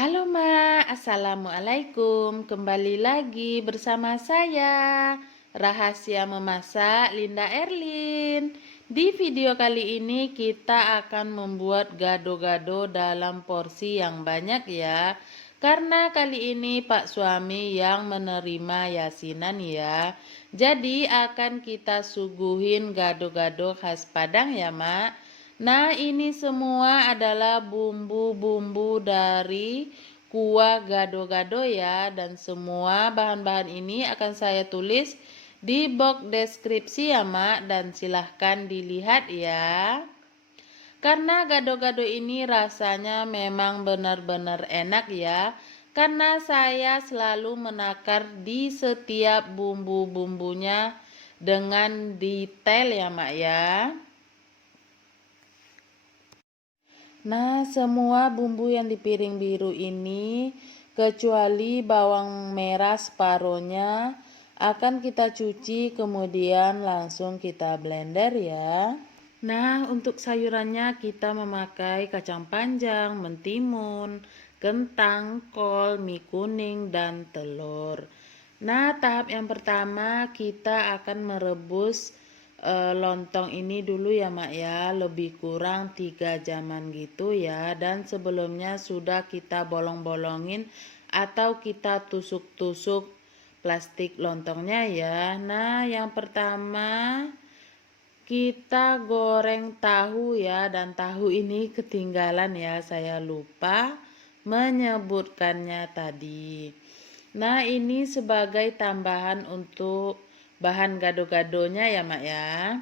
Halo Ma, Assalamualaikum. Kembali lagi bersama saya, Rahasia Memasak Linda Erlin. Di video kali ini kita akan membuat gado-gado dalam porsi yang banyak ya. Karena kali ini Pak suami yang menerima yasinan ya. Jadi akan kita suguhin gado-gado khas Padang ya Mak. Nah, ini semua adalah bumbu-bumbu dari kuah gado-gado ya, dan semua bahan-bahan ini akan saya tulis di box deskripsi ya Mak, dan silahkan dilihat ya. Karena gado-gado ini rasanya memang benar-benar enak ya, karena saya selalu menakar di setiap bumbu-bumbunya dengan detail ya Mak ya. Nah, semua bumbu yang di piring biru ini, kecuali bawang merah separohnya, akan kita cuci kemudian langsung kita blender ya. Nah, untuk sayurannya kita memakai kacang panjang, mentimun, kentang, kol, mie kuning, dan telur. Nah, tahap yang pertama kita akan merebus lontong ini dulu ya Mak ya, lebih kurang 3 jaman gitu ya. Dan sebelumnya sudah kita bolong-bolongin atau kita tusuk-tusuk plastik lontongnya ya. Nah, yang pertama kita goreng tahu ya, dan tahu ini ketinggalan ya, saya lupa menyebutkannya tadi. Nah, ini sebagai tambahan untuk bahan gado-gadonya ya Mak ya.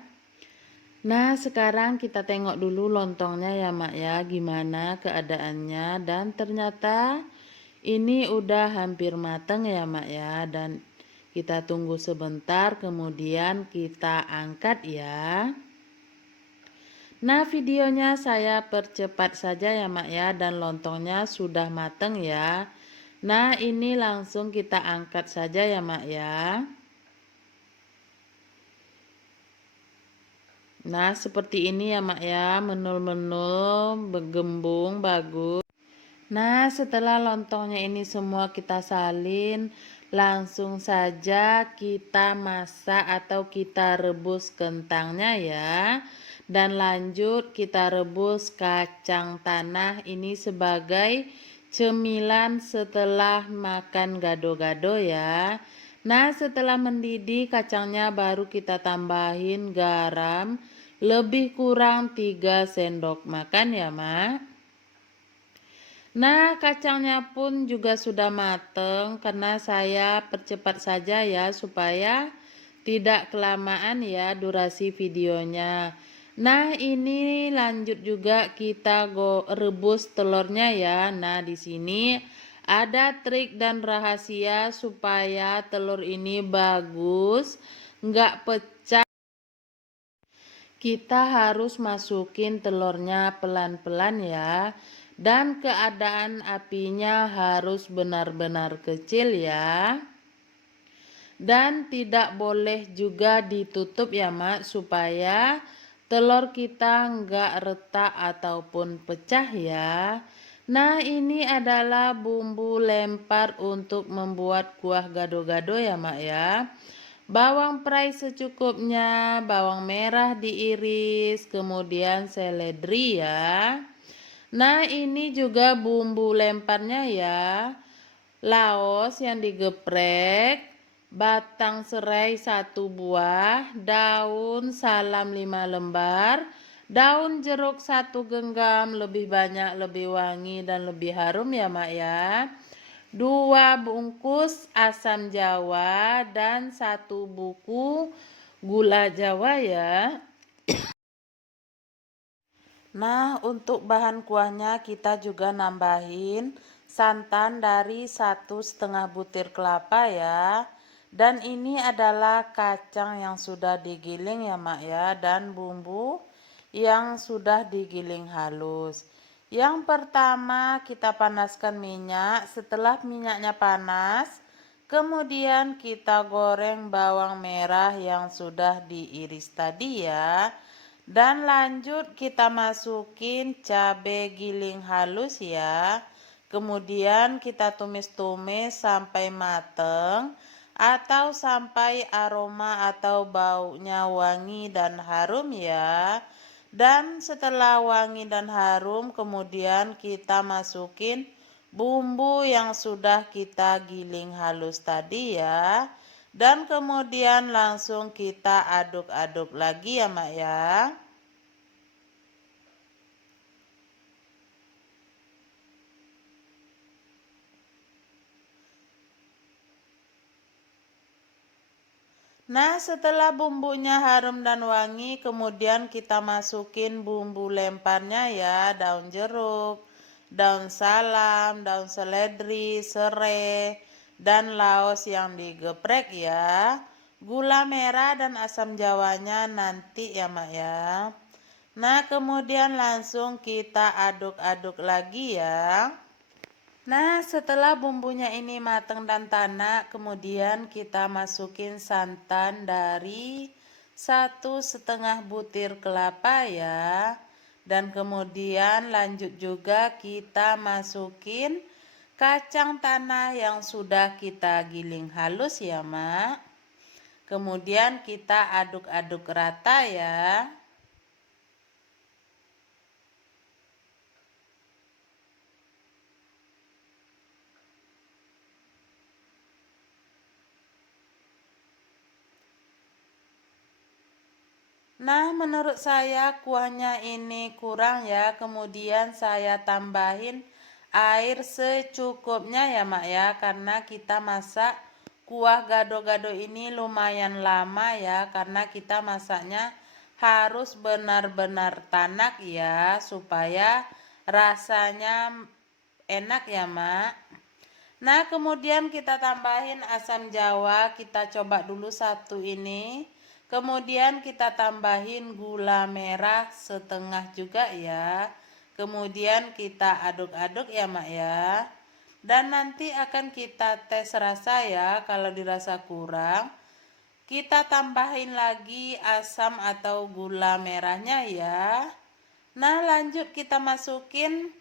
Nah, sekarang kita tengok dulu lontongnya ya Mak ya, gimana keadaannya. Dan ternyata ini udah hampir mateng ya Mak ya, dan kita tunggu sebentar kemudian kita angkat ya. Nah, videonya saya percepat saja ya Mak ya, dan lontongnya sudah mateng ya. Nah, ini langsung kita angkat saja ya Mak ya. Nah, seperti ini ya Mak ya, menul-menul, bergembung, bagus. Nah, setelah lontongnya ini semua kita salin, langsung saja kita masak atau kita rebus kentangnya ya. Dan lanjut kita rebus kacang tanah ini sebagai cemilan setelah makan gado-gado ya. Nah, setelah mendidih kacangnya baru kita tambahin garam lebih kurang 3 sendok makan ya Mak. Nah, kacangnya pun juga sudah mateng, karena saya percepat saja ya supaya tidak kelamaan ya durasi videonya. Nah, ini lanjut juga kita rebus telurnya ya. Nah, di sini ada trik dan rahasia supaya telur ini bagus, nggak pecah. Kita harus masukin telurnya pelan-pelan ya. Dan keadaan apinya harus benar-benar kecil ya. Dan tidak boleh juga ditutup ya Mak, supaya telur kita nggak retak ataupun pecah ya. Nah, ini adalah bumbu lempar untuk membuat kuah gado-gado ya Mak ya. Bawang perai secukupnya, bawang merah diiris, kemudian seledri ya. Nah, ini juga bumbu lemparnya ya. Laos yang digeprek, batang serai 1 buah, daun salam 5 lembar, daun jeruk 1 genggam, lebih banyak lebih wangi dan lebih harum ya Mak ya. 2 bungkus asam jawa dan 1 buku gula jawa ya. Nah, untuk bahan kuahnya kita juga nambahin santan dari 1,5 butir kelapa ya. Dan ini adalah kacang yang sudah digiling ya Mak ya, dan bumbu yang sudah digiling halus. Yang pertama kita panaskan minyak. Setelah minyaknya panas, kemudian kita goreng bawang merah yang sudah diiris tadi ya. Dan lanjut kita masukin cabai giling halus ya. Kemudian kita tumis-tumis sampai mateng atau sampai aroma atau baunya wangi dan harum ya. Dan setelah wangi dan harum, kemudian kita masukin bumbu yang sudah kita giling halus tadi ya. Dan kemudian langsung kita aduk-aduk lagi ya Mak ya. Nah, setelah bumbunya harum dan wangi, kemudian kita masukin bumbu lemparnya ya, daun jeruk, daun salam, daun seledri, serai, dan laos yang digeprek ya. Gula merah dan asam jawanya nanti ya Mak ya. Nah, kemudian langsung kita aduk-aduk lagi ya. Nah, setelah bumbunya ini matang dan tanak, kemudian kita masukin santan dari 1,5 butir kelapa ya. Dan kemudian lanjut juga kita masukin kacang tanah yang sudah kita giling halus ya, Mak. Kemudian kita aduk-aduk rata ya. Nah, menurut saya kuahnya ini kurang ya. Kemudian saya tambahin air secukupnya ya Mak ya. Karena kita masak kuah gado-gado ini lumayan lama ya. Karena kita masaknya harus benar-benar tanak ya. Supaya rasanya enak ya Mak. Nah, kemudian kita tambahin asam jawa. Kita coba dulu satu ini. Kemudian kita tambahin gula merah setengah juga ya. Kemudian kita aduk-aduk ya Mak ya. Dan nanti akan kita tes rasa ya. Kalau dirasa kurang, kita tambahin lagi asam atau gula merahnya ya. Nah, lanjut kita masukin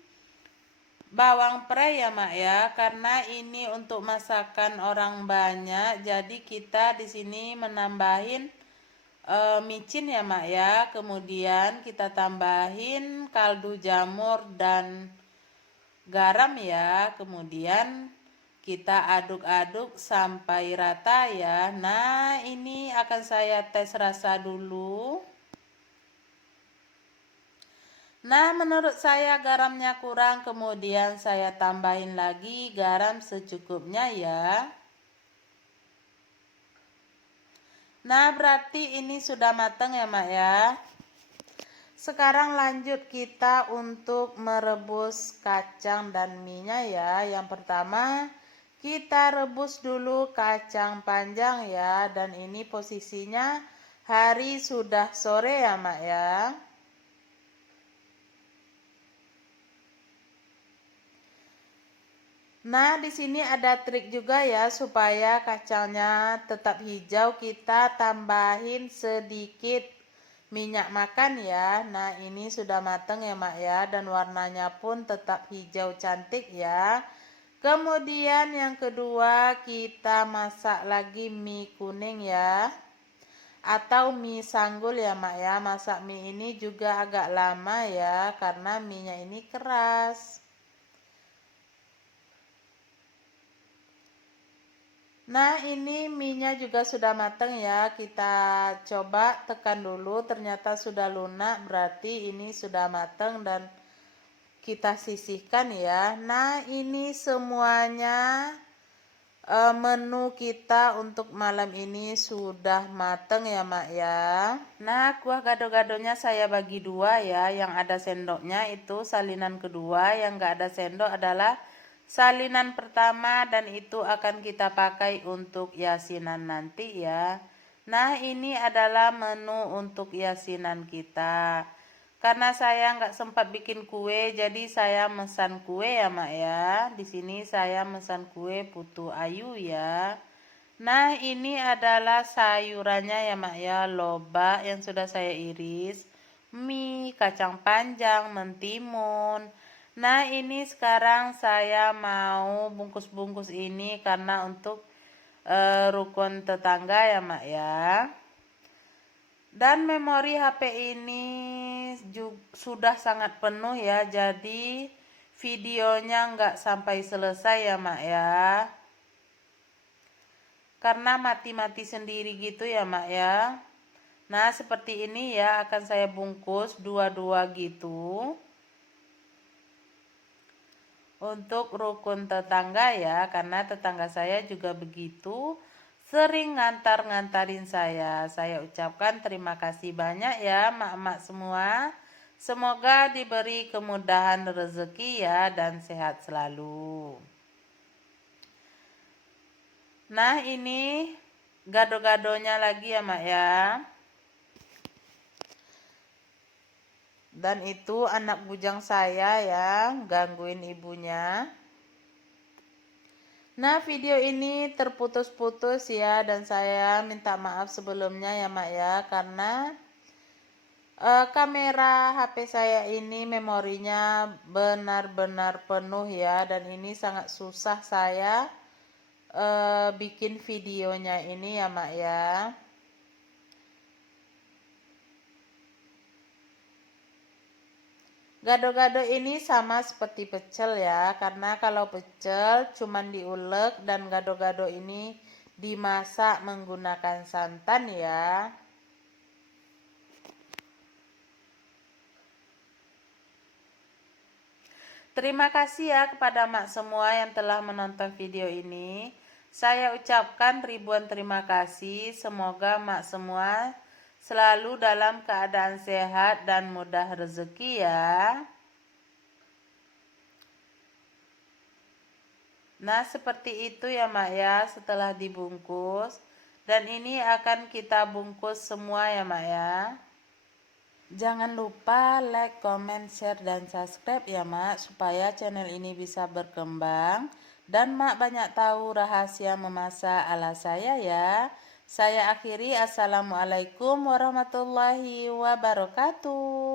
bawang prei ya Mak ya, karena ini untuk masakan orang banyak, jadi kita di sini menambahin micin ya Mak ya. Kemudian kita tambahin kaldu jamur dan garam ya. Kemudian kita aduk-aduk sampai rata ya. Nah, ini akan saya tes rasa dulu. Nah, menurut saya garamnya kurang, kemudian saya tambahin lagi garam secukupnya ya. Nah, berarti ini sudah matang ya Mak ya. Sekarang lanjut kita untuk merebus kacang dan mie-nya ya. Yang pertama, kita rebus dulu kacang panjang ya. Dan ini posisinya hari sudah sore ya Mak ya. Nah, di sini ada trik juga ya supaya kacangnya tetap hijau. Kita tambahin sedikit minyak makan ya. Nah, ini sudah matang ya Mak ya, dan warnanya pun tetap hijau cantik ya. Kemudian yang kedua, kita masak lagi mie kuning ya, atau mie sanggul ya Mak ya. Masak mie ini juga agak lama ya, karena mie-nya ini keras. Nah, ini mie-nya juga sudah matang ya. Kita coba tekan dulu, ternyata sudah lunak, berarti ini sudah matang dan kita sisihkan ya. Nah, ini semuanya menu kita untuk malam ini sudah matang ya Mak ya. Nah, kuah gado-gadonya saya bagi dua ya. Yang ada sendoknya itu salinan kedua, yang gak ada sendok adalah salinan pertama, dan itu akan kita pakai untuk yasinan nanti ya. Nah, ini adalah menu untuk yasinan kita. Karena saya nggak sempat bikin kue, jadi saya mesan kue ya Mak ya. Di sini saya mesan kue putu ayu ya. Nah, ini adalah sayurannya ya Mak ya. Lobak yang sudah saya iris, mie, kacang panjang, mentimun, Nah, ini sekarang saya mau bungkus-bungkus ini karena untuk rukun tetangga ya Mak ya. Dan memori HP ini sudah sangat penuh ya, jadi videonya nggak sampai selesai ya Mak ya. Karena mati-mati sendiri gitu ya Mak ya. Nah, seperti ini ya akan saya bungkus dua-dua gitu. Untuk rukun tetangga ya, karena tetangga saya juga begitu sering ngantar-ngantarin saya. Saya ucapkan terima kasih banyak ya mak-mak semua. Semoga diberi kemudahan rezeki ya dan sehat selalu. Nah, ini gado-gadonya lagi ya mak ya. Dan itu anak bujang saya yang gangguin ibunya. Nah, video ini terputus-putus ya, dan saya minta maaf sebelumnya ya Mak ya, karena kamera HP saya ini memorinya benar-benar penuh ya, dan ini sangat susah saya bikin videonya ini ya Mak ya. Gado-gado ini sama seperti pecel ya, karena kalau pecel cuman diulek dan gado-gado ini dimasak menggunakan santan ya. Terima kasih ya kepada mak semua yang telah menonton video ini. Saya ucapkan ribuan terima kasih. Semoga mak semua selalu dalam keadaan sehat dan mudah rezeki ya. Nah, seperti itu ya mak ya setelah dibungkus. Dan ini akan kita bungkus semua ya mak ya. Jangan lupa like, comment, share, dan subscribe ya mak, supaya channel ini bisa berkembang dan mak banyak tahu rahasia memasak ala saya ya. Saya akhiri, assalamualaikum warahmatullahi wabarakatuh.